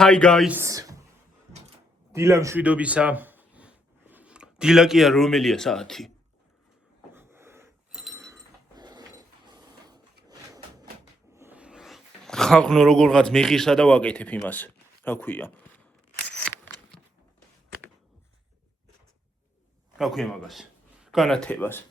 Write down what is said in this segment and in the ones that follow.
Hi guys. დილა მშვიდობისა. დილა კი არ რომელია საათი? ხალხნო როგორღაც მიღირსა და ვაკეთებ იმას. რა ქვია? რა ქვია მაგას? განათებას.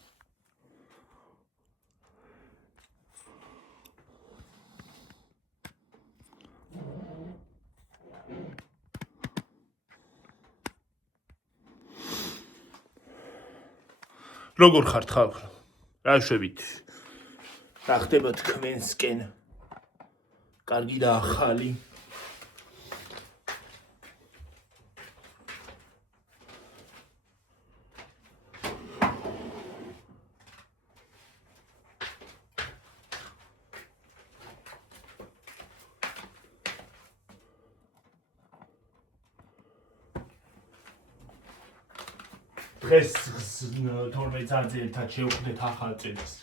როგორ ხართ ხალხო? რა შვებით? რა ხდება თქვენსკენ? კარგი და ახალი. დღეს 12 წელს ერთად შევხვდეთ ახალ წელს.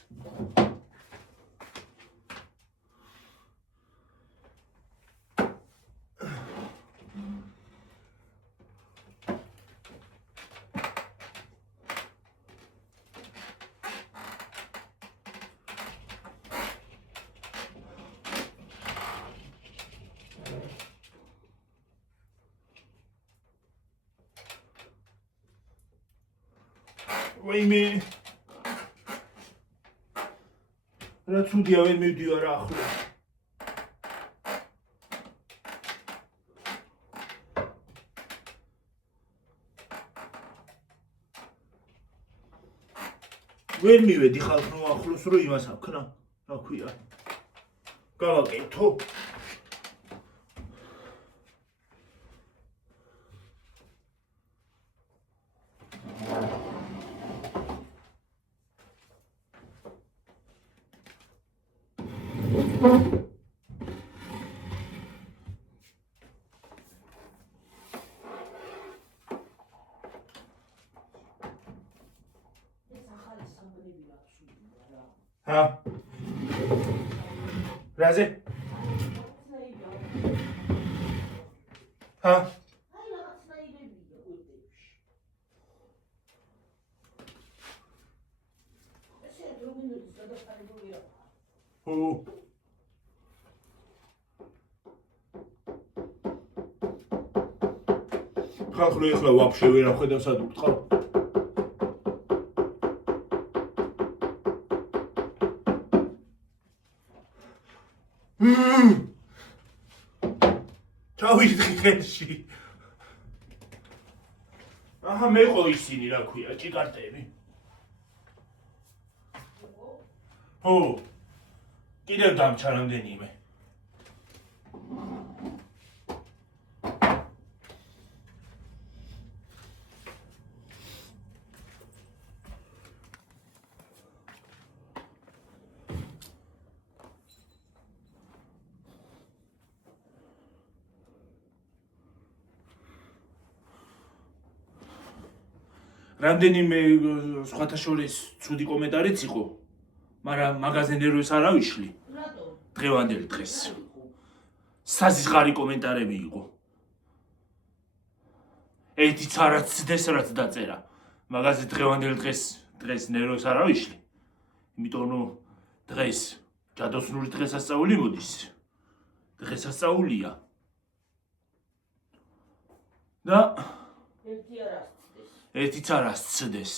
ვაიმე რა ცუდია ვერ მივდივარ ახლა ვერ მივედი ხალხო ახლოს რომ იმას აქნა რა ქვია გავაკეთო Ha? Razi? Ha? Who? ხალხო ეხლა ვაფშე ვერ ახედავ სად ვკითხავ ჩავიდრე ხელში აჰა მეყო ისინი რა ქვია ჭიკარტები ხო კიდევ დამჩა რამდენიმე რამდენიმე სხვათა შორის ცუდი კომენტარიც იყო, მაგრამ მაგაზინეროს არ ავიშლი. დღევანდელი დღეს. საზღარი კომენტარები იყო. ერთიც არაც ცდეს რაც დაწერა. მაგაზე დღევანდელი დღეს ნეროს არ ავიშლი. იმიტომ რომ დღეს ჯადოსნური დღესასწაული მოდის. დღესასწაულია. და ერთიც არ ასცდეს.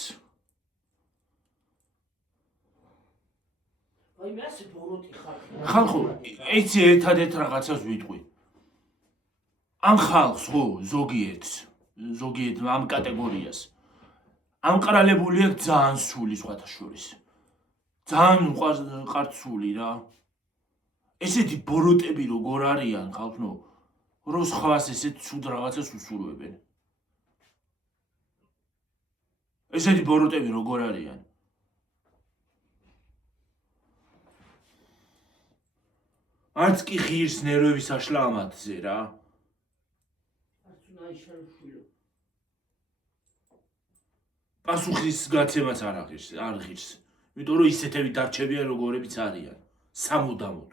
აი მე ასე ბოროტი ხარ. ხალხო, ეცი ერთადერთ რაღაცას ვიტყვი. ამ ხალხს ხო, ზოგიერთ ამ კატეგორიას. ამყრალებული აქვს ძალიან სული სხვათა შორის. ძალიან უყვართ სული რა. ესეთი ბოროტები როგორ არიან ხალხო, რომ სხვას ესეთ ცუდ რაღაცას უსურვებენ. ესეთი ბოროტები როგორ არიან? არც კი ღირს ნერვების აშლა ამათზე რა. არც უნდა იშალშილო. პასუხის გაცემაც არ ღირს. იმიტომ რომ ისეთები დარჩებიან როგორებიც არიან. სამუდამოდ.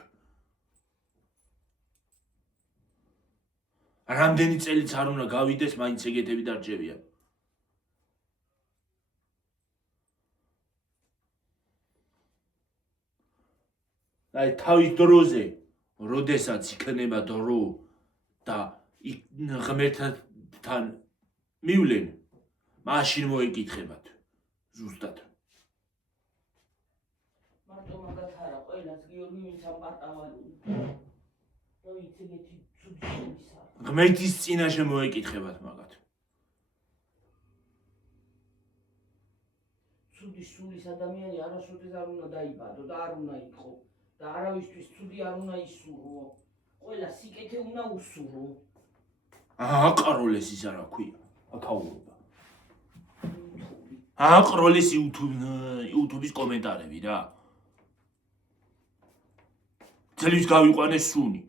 რამდენი წელიც არ უნდა გავიდეს, მაინც ეგეთები დარჩებიან. აი თავის დროზე, როდესაც იქნება დრო და ღმერთთან მივლენ, მაშინ მოეკითხებათ ზუსტად. მარტო მაგათ არა, ყველას გიორგი ვინც ამპარტავალი. რა ვიცი, ეგეთი ცუდი შემისა. ღმერთის წინაშე მოეკითხებათ მაგათ. ცუდი სულის ადამიანი არასოდეს არ უნდა დაიბადო და არ უნდა იყო და არავისთვის ცუდი არ უნდა ისურვო. ყველა სიკეთე უნდა უსურვო. აყროლეს ის არა ქვია, აკაურობა. აყროლეს YouTube-ის კომენტარები რა. ძელის გავიყვანე სუნი.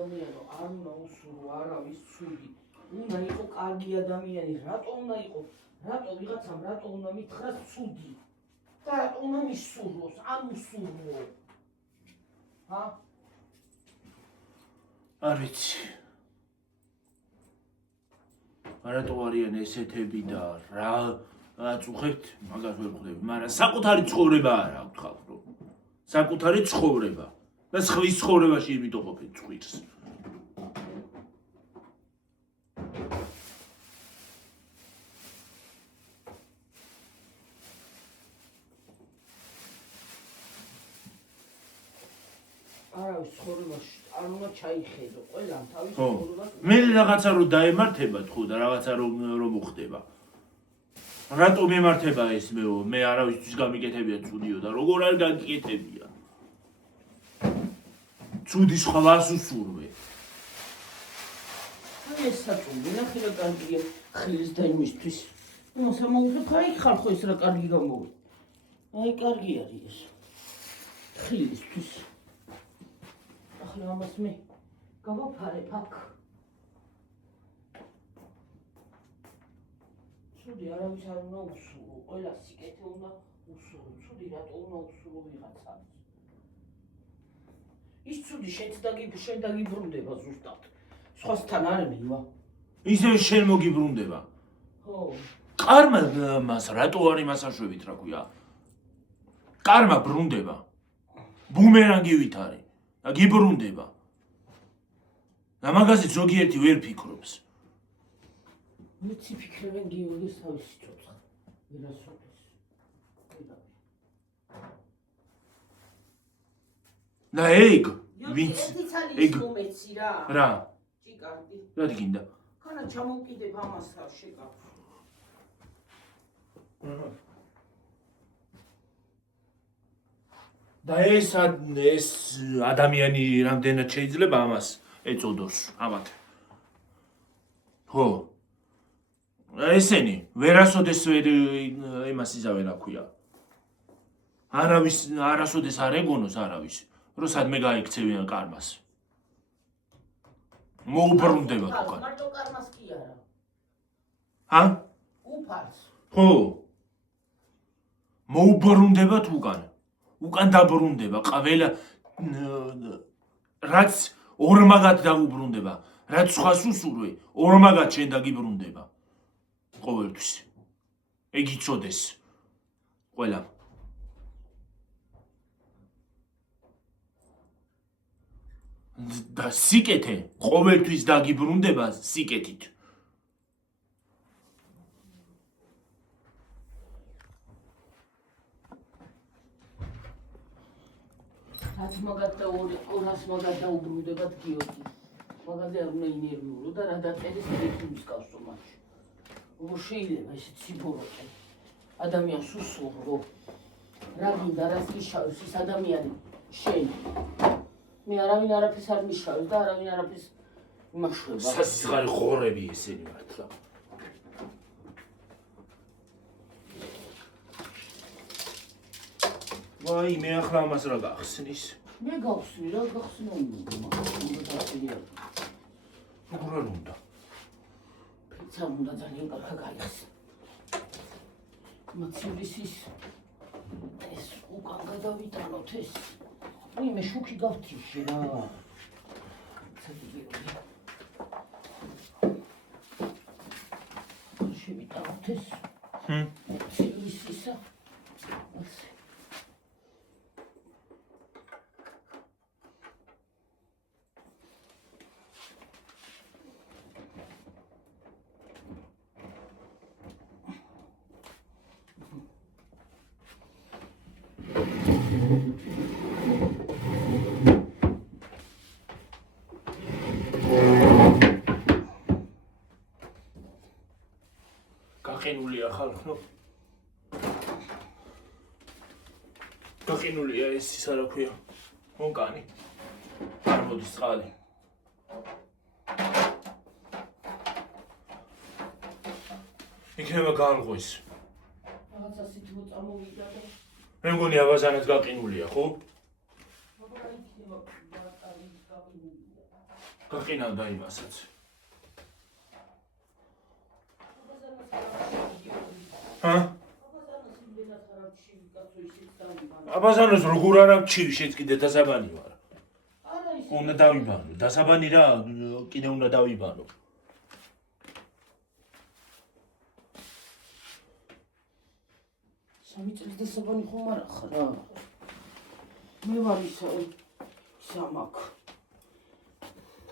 ადამიანო არ უნდა უსურვო არავის ცუდი. უნდა იყო კარგი ადამიანი, რატო უნდა იყო? რატო ვიღაცამ რატო უნდა მითხრას ცუდი? და რატო უნდა მისურვოს, ან უსურვო? ჰა? არ ვიცი. რატო არიან ესეთები და რა აწუხებთ, მაგას ვერ ხვდები, მაგრამ საკუთარი ცხოვრება არ აქვს ხალხო. საკუთარი ცხოვრება. და სხვის ცხოვრებაში იმიტომ ყოფილ წვირს. არავის ცხოვრებაში არ უნდა ჩაიხედო, ყველამ თავის ცხოვრებას. მე რაღაცა რო დაემართებათ ხო და რაღაცა რომ მოხდება. რატო მემართება ეს მე არავისთვის გამიკეთებია ცუდიო და როგორ არ გაგიკეთებია? ცუდი სხვას უსურვე. აი ეს საწუნდი, ნახე რა კარგია ხილის და იმისთვის. მოსამოვიხებ აი ხალხო ეს რა კარგი გამოვიდა. აი კარგი არის ეს. ხილისთვის. ახლა ამას მე გავაფარებ აქ. ცუდი არავის არ უნდა უსურვო, ყველა სიკეთე უნდა უსურვო. ცუდი რატო უნდა უსურვო ვიღაცას? ის ცუდი შენ დაგიბრუნდება ზუსტად. სხვასთან არ მივა. ისე შენ მოგიბრუნდება. ხო. კარმა მას რატო არ იმასაშვებით რა ქვია? კარმა ბრუნდება. ბუმერანგივით არის და გიბრუნდება. და მაგაზე ზოგიერთი ვერ ფიქრობს. ვიცი ფიქრებენ გიორგის თავის სიცოცხლე. ვერასოდეს. და ეგ ვინც ეგ მომეცი რა. რა? ჭიკარდი. რა გინდა? ხანა ჩამოვკიდებ ამას რა შეკავ. და ეს ადამიანი რამდენად შეიძლება ამას ეწოდოს ამათ. ხო. ესენი ვერასოდეს ვერ იმას იზავენ რა ქვია. არასოდეს არ ეგონოს არავის. რო სადმე გაიქცევიან კარმას. მოუბრუნდება უკან. მარტო კარმას კი არა. ჰა? უფალს. ხო. მოუბრუნდებათ უკან. უკან დაბრუნდება ყველა რაც ორმაგად დაუბრუნდება. რაც სხვას უსურვე, ორმაგად შენ დაგიბრუნდება. ყოველთვის. ეგ იცოდეს. ყველა. და სიკეთე ყოველთვის დაგიბრუნდება სიკეთით. რაც მაგათ და 200 მაგათ დაუბრუნდებათ გიორგი. მაგაზე არ უნდა ინერვიულო და რა დაწერეს ტელეფონის კავსომაში. როგორ შეიძლება ესე ციფოროყე ადამიანს უსურვო. რა გინდა რას იშავს ის ადამიანი შენ. მე არავინ არაფერს არ მიშავს და არავინ არაფერს იმაშვება. სასიზღარი ღორები ესენი მართლა. ვაი, მე ახლა ამას რა გახსნის? მე გავხსნი რა გახსნა უნდა დაწერია. როგორ არ უნდა? ფიცა უნდა ძალიან კარგად გაიხსნა. მაცივისის ეს უკან გადავიტანოთ ეს. მე შუქი გავთიშე რა. შევიტანოთ ეს. მაცივისისა. გაყინულია ხალხო. გაყინულია ეს ისა რა ქვია? მონკანი. არ მოდის წყალი. იქნება განღვის. რაღაცა სითბო წამოვიდა და მე მგონი აბაზანად გაყინულია, ხო? როგორ იქნება ბატარის გაყინულია. გაყინავდა იმასაც. ჰა? აბაზანოს როგორ არ აქვს ჩივი, შეც კიდე დასაბანი ვარ. არა ის უნდა დავიბანო. დასაბანი რა, კიდე უნდა დავიბანო. სამი წლის დასაბანი ხომ არ ახლა. მე ვარ ისა სამაკ.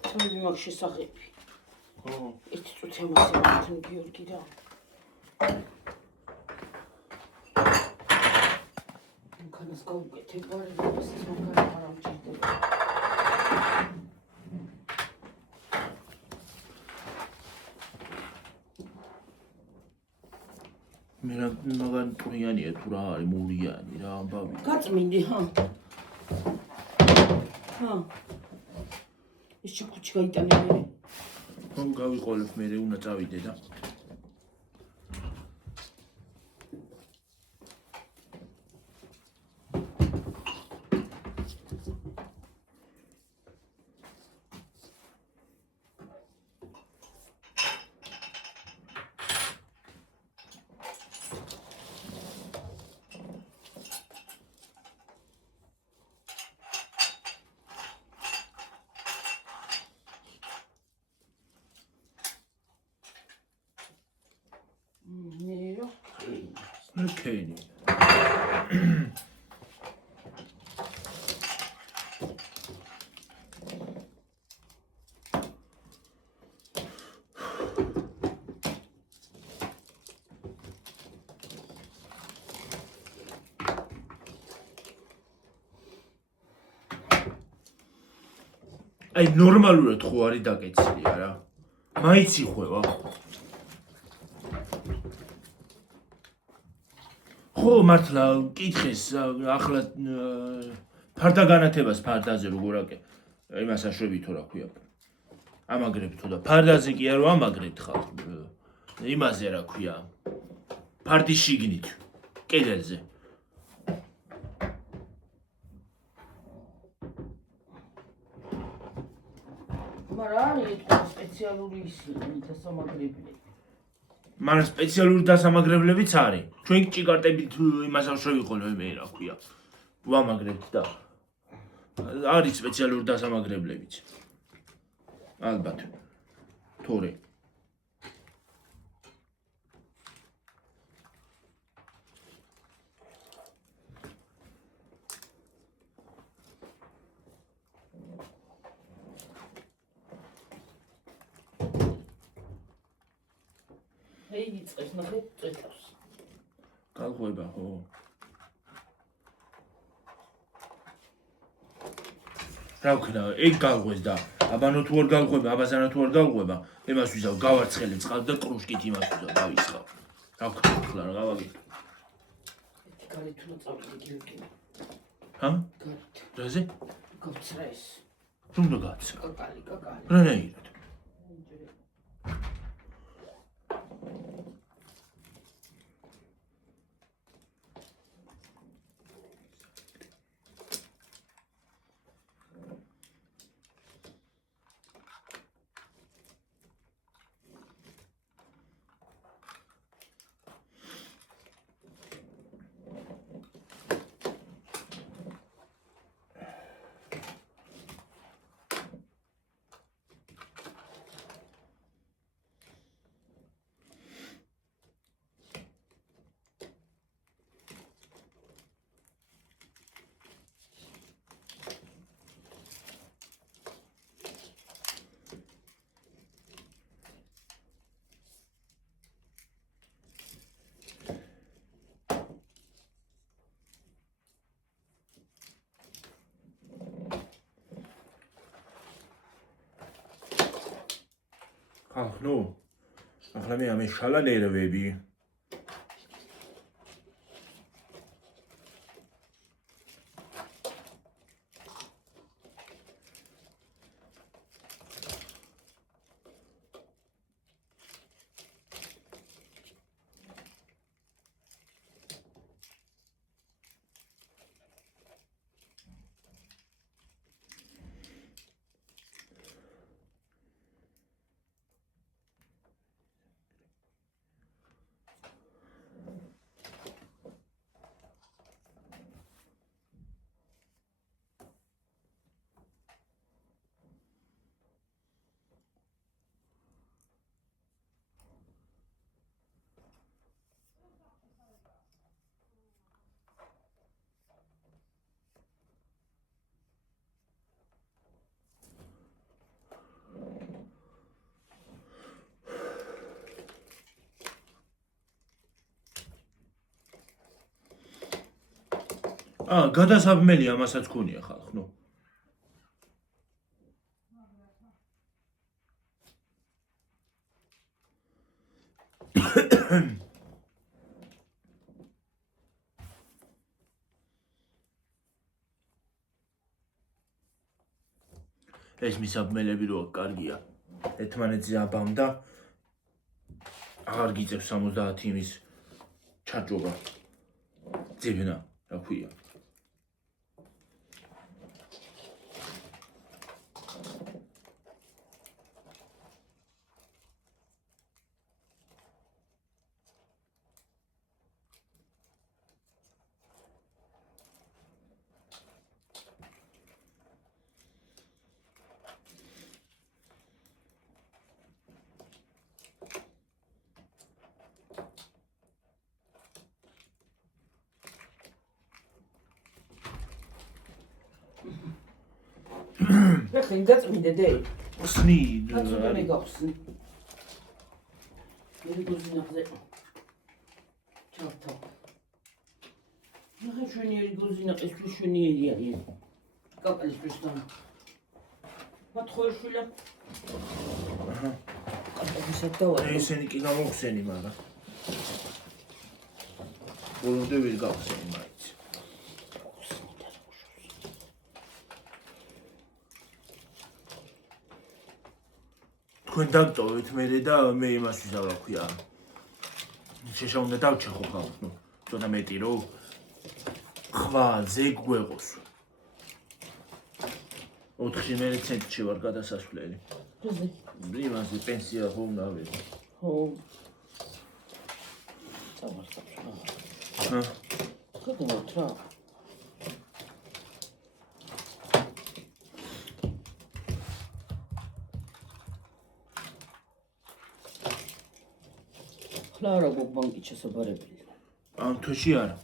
თუმცა მაგ შესახები. ხო. ერთი წუთი ამას ვაკეთებ გიორგი და მანქანას გავუკეთებ ბარებას ის მანქანა არ ამჭირდება. მე რა მაგან ტურიანია თუ რა არის მურიანი რა ამბავი. გაწმინდი ჰა. ჰა. ეს ჩიქუჩი გაიტანე მე. ხომ გავიყოლებ მე უნდა წავიდე და Okay. აი ნორმალურად ხო არის დაკეცილი არა? მაიც იხვევა. ხო მართლა კითხეს ახლა ფარდაგანათებას ფარდაზე როგორ აკე იმას აშვებითო რა ქვია ამაგრებთო და ფარდაზე კი არ ამაგრებთ ხალხ იმაზე რა ქვია ფარდის შიგნით კედელზე მაგრამ არის სპეციალური ისინი დასამაგრებლები მაგრამ სპეციალური დასამაგრებლებიც არის. ჩვენ ჭიკარტებით იმას არ შევიყოლებ მე რა ქვია. ვამაგრებთ და არის სპეციალური დასამაგრებლებიც. ალბათ. თორე. იწყებს ნახე წეთავს. გალღვება ხო? რა ვქნა, ეგ გალღვეს და აბანო თუ არ გალღვება, აბაზანა თუ არ გალღვება, იმას ვიზავ გავარცხელე წყალ და კრუშკით იმას ვიზავ დავიწყავ. რა ვქნა, ხლა რა გავაგე. გარეთ თუ წავიდე გიორგი. ჰა? გარეთ. რაზე? გავცრა ეს. თუ უნდა გაცრა. კაკალი. რანაირად? ხალხ ნუ ახლა მე ამე შალა ნერვები გადასაბმელი ამასაც ქონია ხალხ ნუ ეს მისაბმელები რო კარგია ერთმანეთზე აბამდა აღარ გიწევს 70 იმის ჩაჭობა ძებნა რა ქვია ხენ გაწმინდე დე ხსნი მე გავხსნი მე გოზინახზე ჩავთავ ნახე ჩვენი გოზინა ეს ჩვენი არის კაპელის და მათ ხოშულა აჰა კაპელისა და ესენი კი გამოგხსენი მაგრამ ბოლომდე ვერ გავხსენი მაინც თქვენ დაგწოვეთ მე და მე იმას ვიზავ რა ქვია შეშა უნდა დავჩეხო ხალხ ნუ ცოტა მეტი რო ხვალზე გვეყოს 4 ცენტში ვარ გადასასვლელი იმაზე პენსია ხო უნდა ავიღო ხო წავარდა ხოდოთ რა Clara გოგბანკი შესაბარებელია. ამ თვეში არა.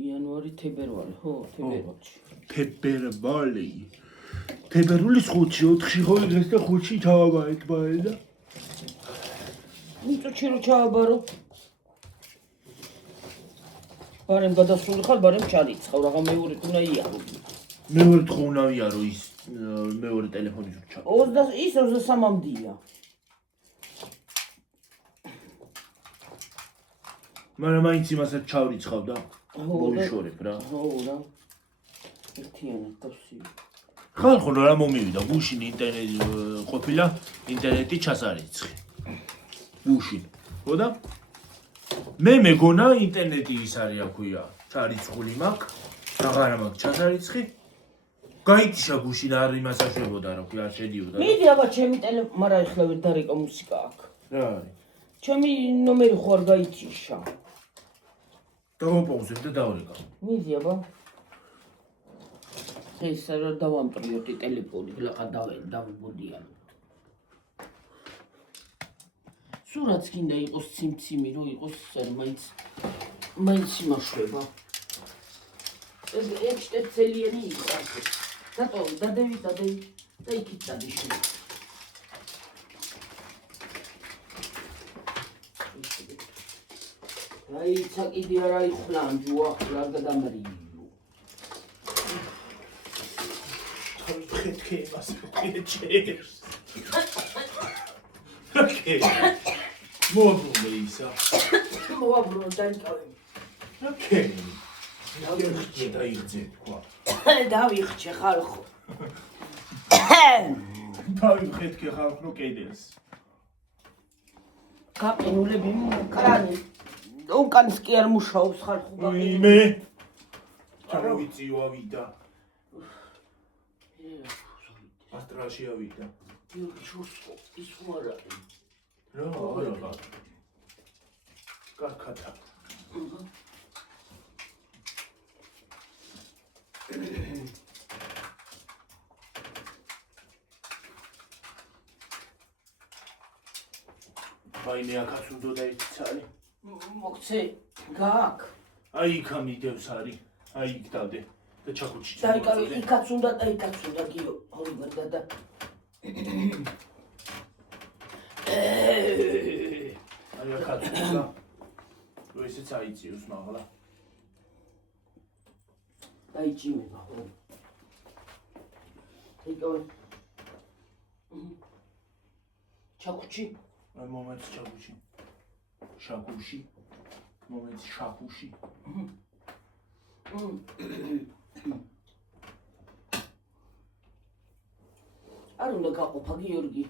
იანვარი, თებერვალი, ხო, თებერვალში. თებერვალი. თებერვლის 5-ში 4-ში ხო იღეს და 5-ში ჩავაბარეთ ბაე და. მიწუჩი რო ჩავაბარო. ბარემ გადასული ხარ, ბარემ ჩარიცხავ, რაღა მეორე უნდა იარო. მეორე ხო უნდა იარო ის მეორე ტელეფონი რო ჩა. 20 ის 23-მდეა. მაგრამ მაინც იმასაც ჩავრიცხავ და მოიშორებ რა. ხო რა. ერთიანად დავსი. ხალხო რა მომივიდა გუშინ ინტერნეტი ყოფილა ინტერნეტი ჩასარიცხი. გუშინ. ხო და მე მეგონა ინტერნეტი ის არის რა ქვია, ჩარიცხული მაქვს, აღარა მაქვს ჩასარიცხი. გაიქიშა გუშინ არ იმასაშებოდა რა ქვია, არ შედიოდა. მიდი აბა ჩემი ტელეფონი, მაგრამ ეხლა ვერ დარეკა მუსიკა აქ. რა არის? ჩემი ნომერი ხო არ გაიქიშა. დავაპაუზებ და დავრეკა. მიდი აბა. ეს რა დავამტრიოთ ტელეფონი, ლაყა დავიბოდიან. სურათს კიდე იყოს ციმციმი, რო იყოს მაინც იმაშვება. ეს ეჩტეცელიანი იყოს. დატო, დადევი და იქით დადიში. აი, წაკიდი არა იხლანჯუა, რა გადამრიო. ხეთქე იმას ყიდე ჩერს. ოკეი. მოაბრუნე ისა. მოაბრუნო დაიკავე. ოკეი. დაიღწე თქვა. დავიხჩე ხალხო. დავიხეთქე ხალხო კედელს. გაყინულები კრანი. უკანს კი არ მუშაობს ხალხო გაყინულები. იმე. ჩამოვიწიო ავიდა. ასტრალში ავიდა. ჩურსკო ის ხმარა. რა. კაკათა. ვაიმე აქაც უნდა დაიცალე. მოგცე გააკ. აი იქა მიდევს არის. აი იქ დავდე და ჩახუჩი. დაიკავე იქაც უნდა და იქაც უნდა გიო. ორივე და აი აქაც უნდა. ესეც აიწიოს მაღლა. დაიჭიმება ხო. დაიკავე. ჩაკუჩი. აი მომენტ ჩაკუჩი. შაკუში. მომენტ შაკუში. არ უნდა გაყოფა გიორგი.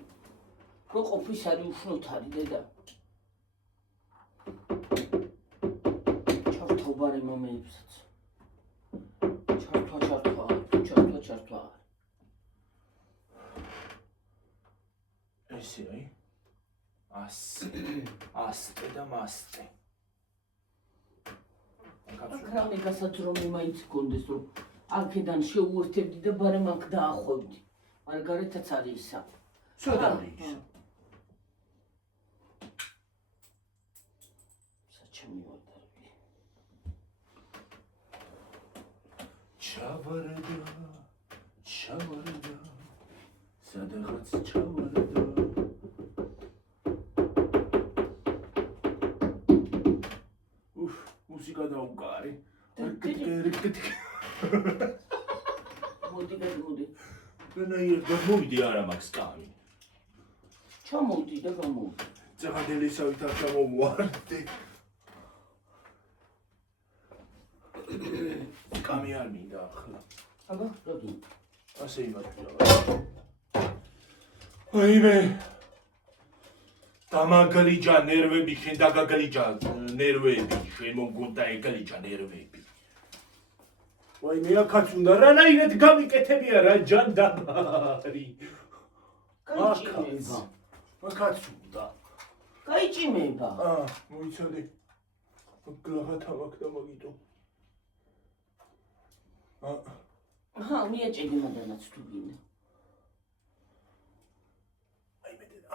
რო ყოფის არის უშნოთ არის დედა. ჩართობარი მომეებსაც. ჩართვა. ესე აი. ასტე და მასტე. აკრამე გასაძრომი მაინც გქონდეს რომ აქედან შეუერთებდი და ბარემ აქ დაახვევდი. მარგარეთაც არის ისა. სად არის ის? საჩემი ვარ. ჩავარდა. სადღაც ჩავარდა. მუსიკა დაუკარი. მოდი. რანაირად გამოვიდი არა მაქვს კამი. ჩამოვდი და გამოვდი. წაღადელისავით არ ჩამოვარდი. კამი არ მინდა ახლა. აბა, როდი? ასე იმართება. აიმე. დამაგლიჯა ნერვები, შენ დაგაგლიჯა ნერვები, შენ მოგონდა ეგლიჯა ნერვები. ვაიმე აქაც უნდა რანაირად გამიკეთებია რა ჯანდაბარი. გაიჭიმება. აქაც უნდა. გაიჭიმება. მოიცადე. გლაღათა მაგ და მაგიტო. მიაჭედი მაგანაც თუ გინდა. აიმე დედა.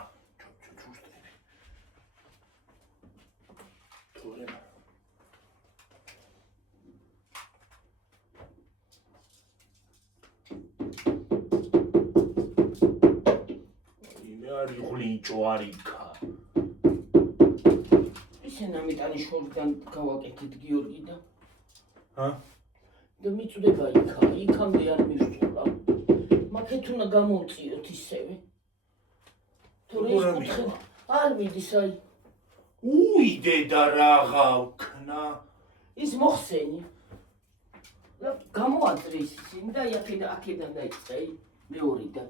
ჩუსტები. თორე. არის ღვლიჭო არიქა. ისენ ამიტანი შორიდან გავაკეთეთ გიორგი და. ჰა? და მიწდება იქამდე არ მივსწულა. მაქეთ უნდა გამოვწიოთ ისევე. თორე ის კუთხე არ მიდის აი. უიდე და რაღაცნა. ის მოხსენი. გამოაწრის ისინი და აქედან დაიწყე მეორიდან.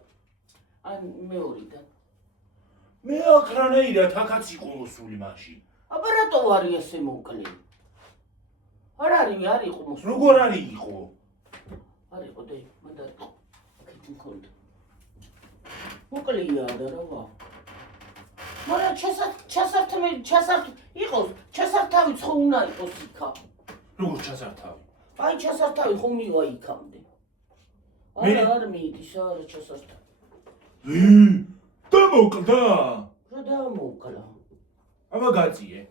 ან მეორიდან. მე აქ რანაირად აქაც იყო მოსული მაშინ. აბა რატო ვარ ესე მოკლე? არ იყო მოსული. როგორ არის იყო? არ იყო და მანდ არ იყო. აქეთ მქონდა. მოკლეა და რა ვა. მაგრამ ჩასართავი ხო უნდა იყოს იქა. როგორ ჩასართავი? აი ჩასართავი ხო მივა იქამდე. არ მიდის არა ჩასართავი. დამოკლდა? რა დამოკლა? აბა გაწიე.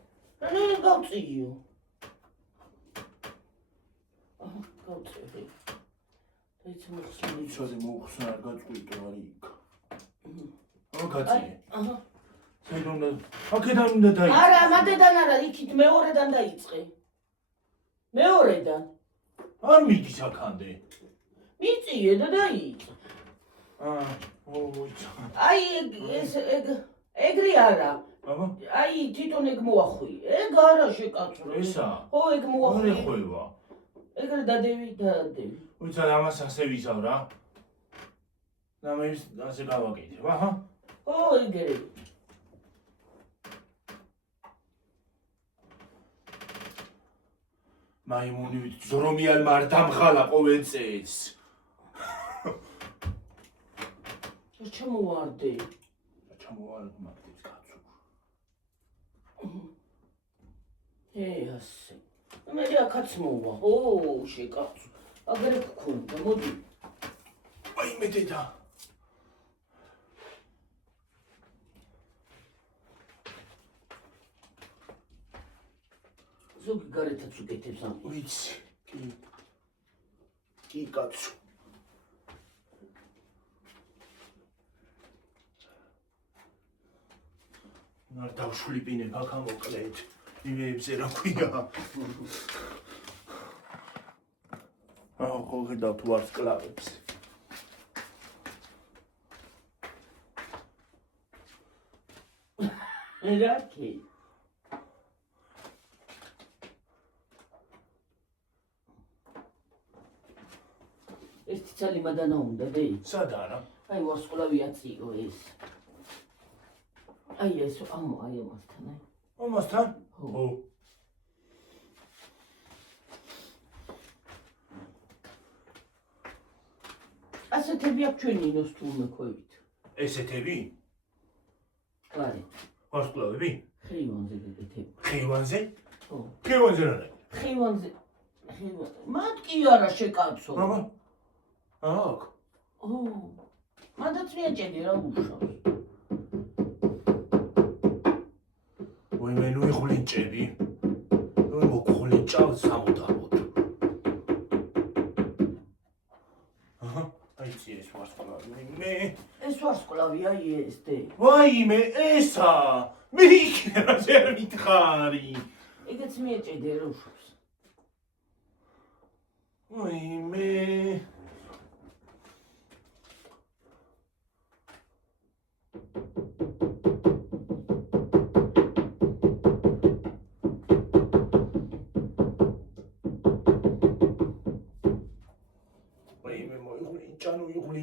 რა გავწიო? გავწიე. ეს მოხსნი. იცოდე მოხსნა არ გაწყვიტო არის იქ. აბა გაწიე. აქედან უნდა დაიწყე. არა, მანდედან არა, იქით მეორედან დაიწყე. მეორედან. არ მიდის აქამდე. მიწიე და დაიწყე. მოიცა. აი ეგრე არა. აბა აი თვითონ ეგ მოახვი. ეგ არა შეკაცო. ესა ხო ეგ მოახვი. ორი ხვევა ეგრე დადევი. უცა ამას ასე ვიზავ რა და მე ასე გავაკეთებ აჰა ხო ეგრე. მაიმუნი ზრომიალ მარ დამხალა ყოველ წელს ჩამოვარდე. ჩამოვარდ მაგდებს კაცო ასე. მე აქაც მოვა. ო შეკაცო. აგრე გქონდა. მოდი. აი მე დედა ზოგი გარეთაც უკეთებს ამ. ვიცი კი კაცო არ დავშვილი პინებ აქ ამოკლეთ იმეებზე რა ქვია ხო ხედავ თუ არ სკლავებს რაკი? ერთი ცალი მადანა უნდა დე. სად არა აი ვარსკვლავი აწიო ეს. აი ეს აი ამასთან აი. ამასთან ხო. ასეთები აქვს ჩვენი ნინოს თურმე ხვევით. ესეთები კარი. ვარსკვლავები ხრივანზე გეკეთებ. ხივანზე ხო. ხივანზე რა ხრივანზე. მათ კი არა შეკაცო. აბა აქ ო. მანდაც მიაჭედი რა უშავს. ვაი მე ნუ იხულინჭები ნუ მოგხულინჭავ სამუდამოდ აჰა აი ეს ვარსკვლავი მე ეს ვარსკვლავი აი ეს დე. ვაიმე ესა მე იქნება რა შენ მითხარი ეგეც მიაჭედი რა უშავს. ვაიმე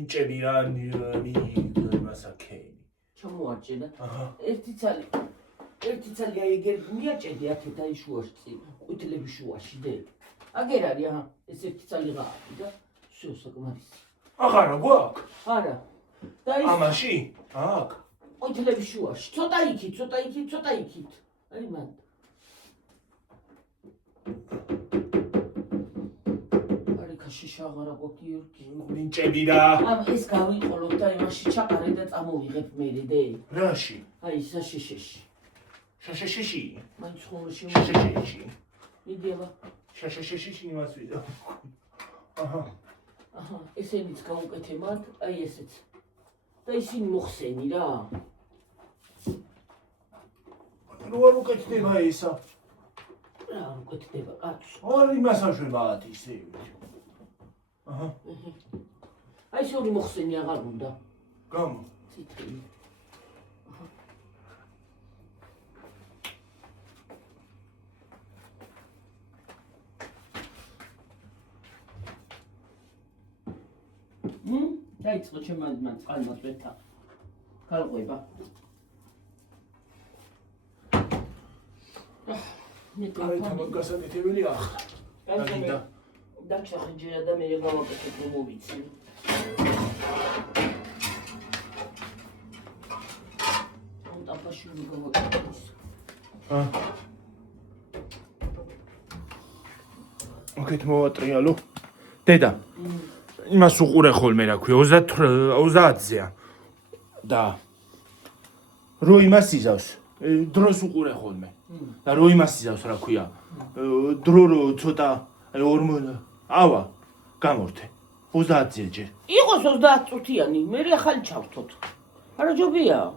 ჭები რა იმასაკენი ჩამოარჭედა. აჰა ერთი ცალი აი ეგერ მიაჭედი აქეთ აი შუაში ყვითლების შუაში დე. აგერ არის აჰა ეს ერთი ცალი გააკი და всё საკმარისი. აღარა გვაქვს არა. და ის ამაში აქ ყვითლების შუაში ცოტა იქით. აი მან. შეშაღარა ყოფიურკი. მინჭები რა ამ ეს გავიყოლოთ და იმაში ჩაყარე და წამოვიღებ მერე დე. რაში აი საშეშეში. შაშაშიში მაინც ხოლმე შაშაშიში მიდი აბა. შაშაშიში იმას ვიდა აჰა აჰა ესენიც გაუკეთებად, აი ესეც. და ისინი მოხსენი რა. რო არ უკეთდება ესა რა არ უკეთდება კაცო. არ იმასაშვებათ ისე აჰა აი ეს ორი მოხსენი აღარ უნდა. გამო ციტრი. დაიწყო ჩემმა წყალმა წვეთა. გალყვება. აი თამარ გასაკეთებელი ახლა აგიდა დაჩახე ჯერა და მე გავაკეთებ რომ მოვიცი. ტაფაში გავაკეთე. ოკეთ მოვატრიალო დედა იმას უყურე ხოლმე რა ქვია 30-ზეა და რო იმას იზავს დროს უყურე ხოლმე და რო იმას იზავს რა ქვია დრო რო ცოტა 40 ავა გამორთე 30-ზე ჯერ იყოს 30 წუთიანი მე ახალი ჩავთოთ არა ჯობია